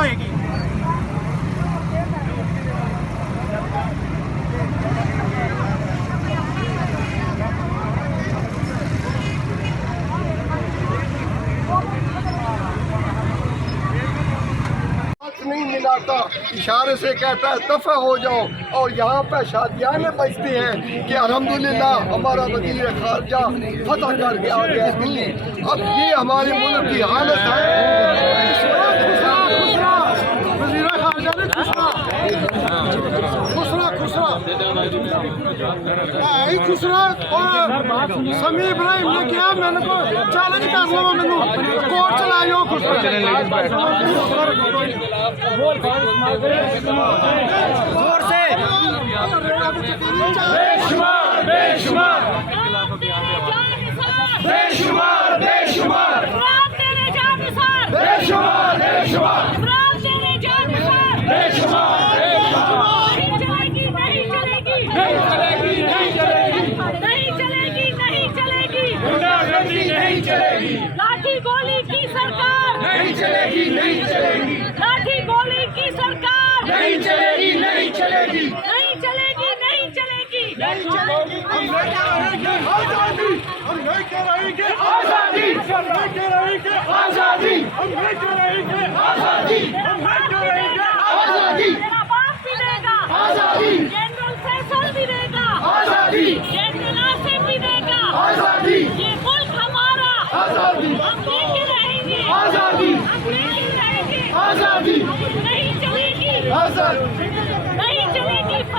होएगी। नहीं मिलाता, इशारे से कहता है दफा हो जाओ। और यहाँ पर शादियाँ में बजती हैं कि अल्हम्दुलिल्लाह हमारा वज़ीर ख़ारजा फतह करके आ गया दिल्ली। अब ये हमारे मुल्क की हालत है। खुसरा और समी इब्राहिम ने किया, मैंने को चैलेंज कर लो, मैंने कोर्ट चलाओ जोर से। बेशुमार बेशुमार बेशुमार बेशुमार बेशुमार बेशुमार नहीं चलेगी। लाठी गोली की सरकार नहीं चलेगी, नहीं चलेगी। लाठी गोली की सरकार नहीं चलेगी, नहीं चलेगी, नहीं चलेगी, नहीं चलेगी, नहीं चलेगी। हम लेके रहेंगे आजादी, हम लेके रहेंगे आजादी, हम लेके रहेंगे आजादी, हम लेके रहेंगे आजादी, हम लेके रहेंगे आजादी। मेरा बाप भी देगा आजादी, जनरल फैसल भी देगा आजादी, जनरल आसिफ भी देगा आजादी, ये मुल्क हमारा, आजादी, हम लेके रहेंगे आजादी, हम लेके रहेंगे आजादी, नहीं चलेगी। आजादी।